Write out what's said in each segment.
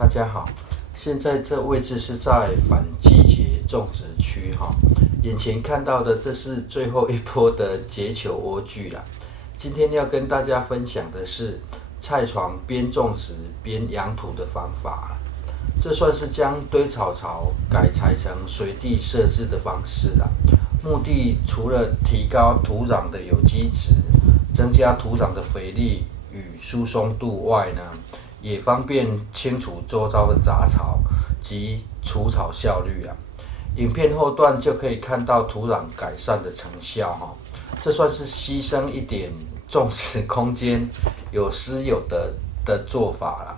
大家好，现在这位置是在反季节种植区哈，眼前看到的这是最后一波的结球莴苣啦。今天要跟大家分享的是菜床边种植边养土的方法，这算是将堆草槽改采成随地设置的方式啦。目的除了提高土壤的有机质，增加土壤的肥力与疏松度外呢，也方便清除周遭的杂草及除草效率啊。影片后段就可以看到土壤改善的成效哈，这算是牺牲一点种植空间有失有得的做法啦。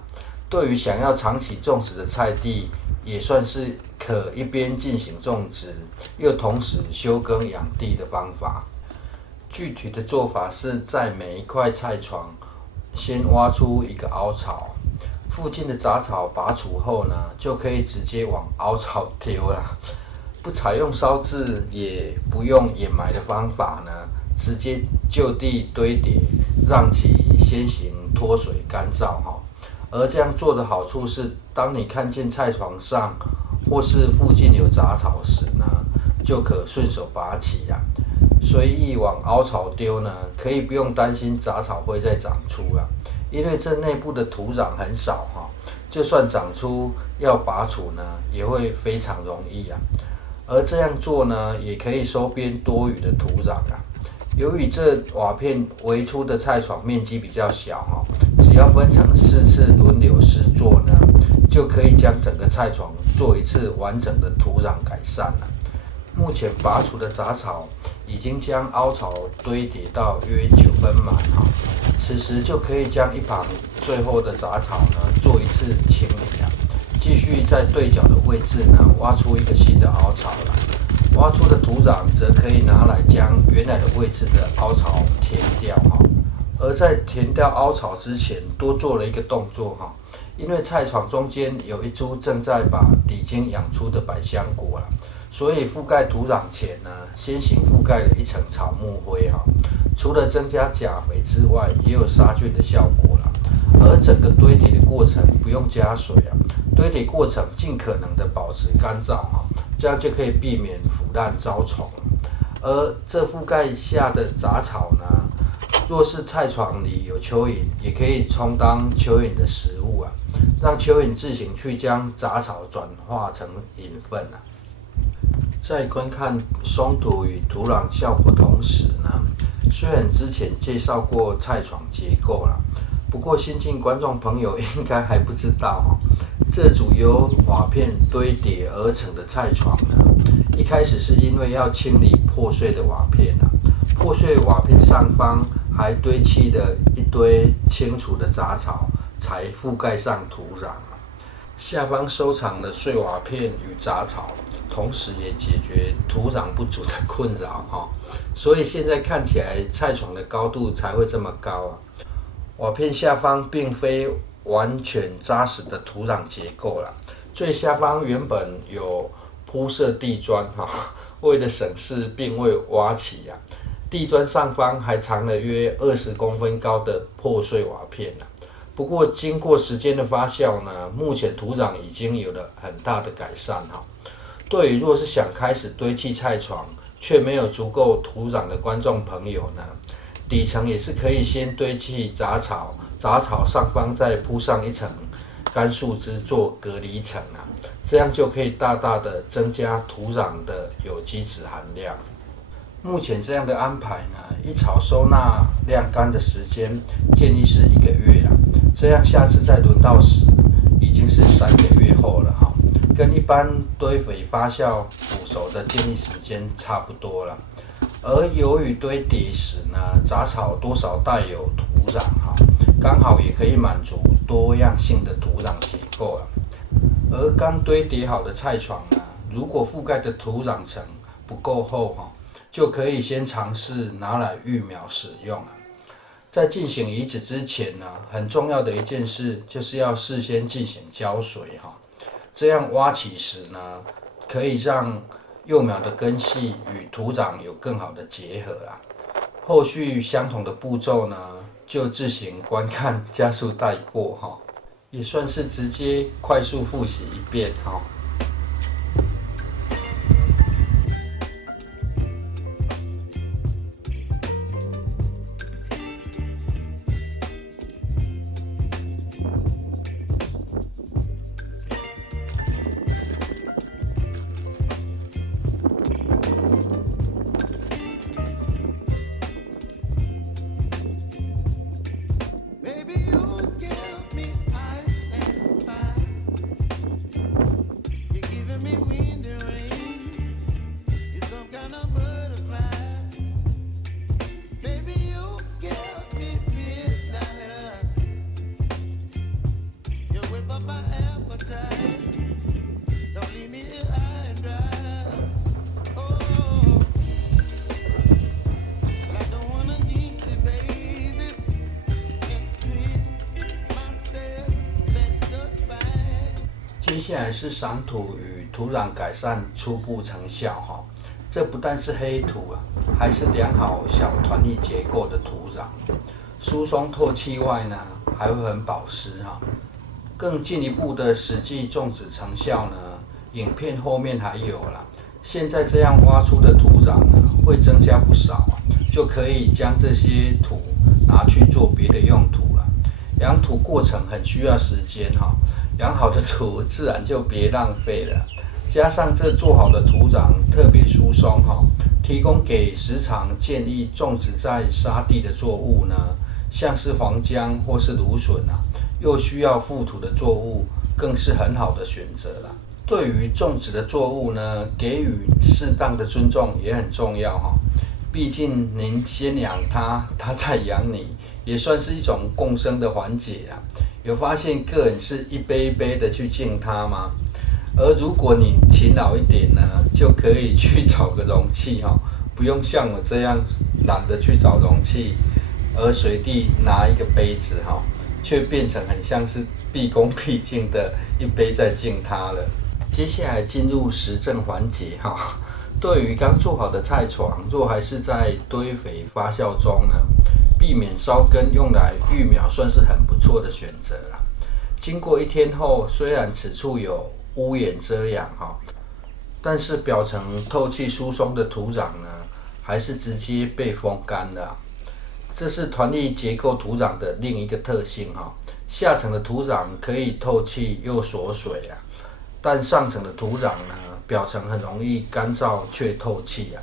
对于想要长期种植的菜地，也算是可一边进行种植，又同时休耕养地的方法。具体的做法是在每一块菜床先挖出一个凹槽，附近的杂草拔除后呢，就可以直接往凹槽丢了。不采用烧制，也不用掩埋的方法呢，直接就地堆叠，让其先行脱水干燥哈。而这样做的好处是，当你看见菜床上或是附近有杂草时呢，就可顺手拔起呀，随意往凹槽丢呢，可以不用担心杂草会再长出了，因为这内部的土壤很少哈，就算长出要拔除呢，也会非常容易啊。而这样做呢，也可以收编多余的土壤啊。由于这瓦片围出的菜床面积比较小哈，只要分成4次轮流施作呢，就可以将整个菜床做一次完整的土壤改善了。目前拔除的杂草已经将凹槽堆叠到约9分满哈，此时就可以将一旁最后的杂草呢做一次清理啊，继续在对角的位置呢挖出一个新的凹槽来。挖出的土壤则可以拿来将原来的位置的凹槽填掉哈。而在填掉凹槽之前，多做了一个动作哈，因为菜床中间有一株正在把底茎养出的百香果了，所以覆盖土壤前呢，先行覆盖了一层草木灰哈。除了增加钾肥之外，也有杀菌的效果了。而整个堆叠的过程不用加水啊，堆叠过程尽可能的保持干燥哈，这样就可以避免腐烂招虫。而这覆盖下的杂草呢，若是菜床里有蚯蚓，也可以充当蚯蚓的食物啊，让蚯蚓自行去将杂草转化成养分啊。在观看松土与土壤效果同时呢，虽然之前介绍过菜床结构啦，不过新进观众朋友应该还不知道哦，这组由瓦片堆叠而成的菜床呢，一开始是因为要清理破碎的瓦片啊，破碎瓦片上方还堆砌了一堆清除的杂草，才覆盖上土壤啊。下方收藏了碎瓦片与杂草，同时也解决土壤不足的困扰哈，所以现在看起来菜床的高度才会这么高啊。瓦片下方并非完全扎实的土壤结构啦，最下方原本有铺设地砖哈，为了省事并未挖起啊。地砖上方还藏了约20公分高的破碎瓦片啦。不过经过时间的发酵呢，目前土壤已经有了很大的改善哈。对于若是想开始堆砌菜床却没有足够土壤的观众朋友呢，底层也是可以先堆砌杂草，杂草上方再铺上一层干树枝做隔离层啊，这样就可以大大的增加土壤的有机质含量。目前这样的安排呢，一草收纳晾干的时间建议是1个月啊，这样下次再轮到时已经是3个月后了哈，跟一般堆肥发酵腐熟的建议时间差不多了。而由于堆叠时呢，杂草多少带有土壤哈，刚好也可以满足多样性的土壤结构了。而刚堆叠好的菜床呢，如果覆盖的土壤层不够厚哈，就可以先尝试拿来育苗使用了。在进行移植之前呢，很重要的一件事就是要事先进行浇水哈，这样挖起时呢，可以让幼苗的根系与土壤有更好的结合啊。后续相同的步骤呢，就自行观看加速带过哈。也算是直接快速复习一遍哈。接下来是赏土与土壤改善初步成效哈，这不但是黑土啊，还是良好小团粒结构的土壤，疏松透气外呢，还会很保湿哈。更进一步的实际种植成效呢，影片后面还有啦。现在这样挖出的土壤呢，会增加不少啊，就可以将这些土拿去做别的用途了。养土过程很需要时间哈。养好的土自然就别浪费了，加上这做好的土壤特别疏松哈，提供给时常建议种植在沙地的作物呢，像是黄姜或是芦笋啊，又需要覆土的作物，更是很好的选择了。对于种植的作物呢，给予适当的尊重也很重要哈，毕竟您先养它，它再养你，也算是一种共生的环节啊。有发现个人是一杯一杯的去敬它吗？而如果你勤劳一点呢，就可以去找个容器哈，不用像我这样懒得去找容器，而随地拿一个杯子哈，却变成很像是毕恭毕敬的一杯在敬它了。接下来进入实证环节哈，对于刚做好的菜床，若还是在堆肥发酵中呢，避免烧根用来育苗算是很不错的选择啦。经过1天后，虽然此处有屋檐遮阳哈，但是表层透气疏松的土壤呢，还是直接被风干了。这是团粒结构土壤的另一个特性哈，下层的土壤可以透气又锁水啊，但上层的土壤呢，表层很容易干燥却透气啊。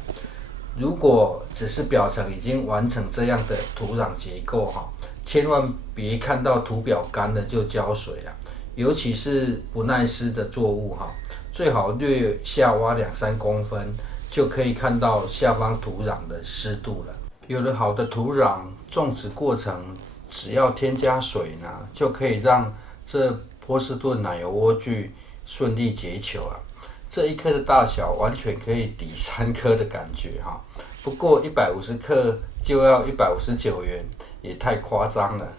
如果只是表层已经完成这样的土壤结构哈，千万别看到土表干了就浇水了，尤其是不耐湿的作物哈，最好略下挖2-3公分，就可以看到下方土壤的湿度了。有了好的土壤，种植过程只要添加水呢，就可以让这波士顿奶油莴苣顺利结球啊。这1颗的大小完全可以抵3颗的感觉哈，不过150克就要159元，也太夸张了，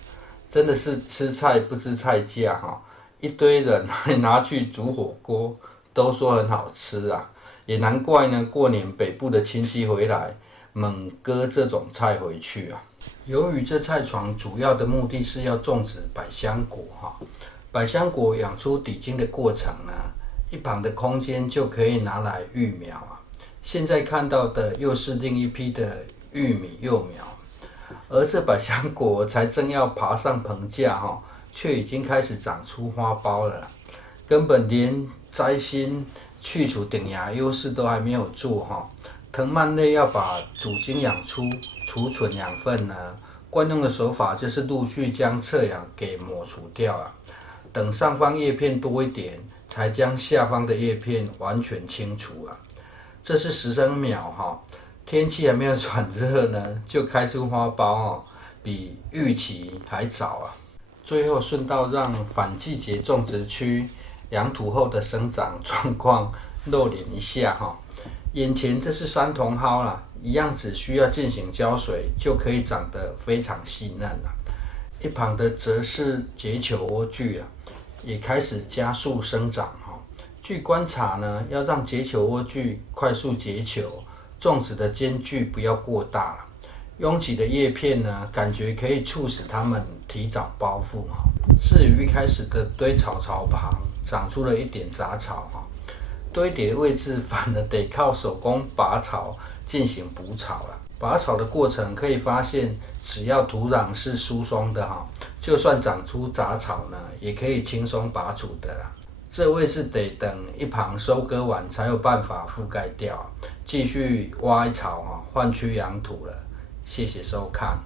真的是吃菜不知菜价哈，一堆人还拿去煮火锅，都说很好吃啊，也难怪呢，过年北部的亲戚回来，猛割这种菜回去啊。由于这菜床主要的目的是要种植百香果哈，百香果养出底茎的过程呢，一旁的空间就可以拿来育苗啊。现在看到的又是另一批的玉米幼苗，而这百香果才正要爬上棚架哈，却已经开始长出花苞了，根本连摘心、去除顶芽优势都还没有做哈。藤蔓类要把主茎养出、储存养分呢，惯用的手法就是陆续将侧芽给抹除掉啊，等上方叶片多一点，才将下方的叶片完全清除啊。这是10生苗哈，天气还没有转热呢，就开出花苞哦，比预期还早啊。最后顺道让反季节种植区养土后的生长状况露脸一下哈。眼前这是山茼蒿啦，一样只需要进行浇水就可以长得非常细嫩了。一旁的则是结球莴苣啊，也开始加速生长哈。据观察呢，要让结球莴苣快速结球，种植的间距不要过大了。拥挤的叶片呢，感觉可以促使它们提早包覆哈。至于一开始的堆草槽旁长出了一点杂草堆叠的位置反而得靠手工拔草进行补草了。拔草的过程可以发现，只要土壤是疏松的就算长出杂草呢，也可以轻松拔除的啦。这位置得等一旁收割完才有办法覆盖掉，继续挖草换区养土了。谢谢收看。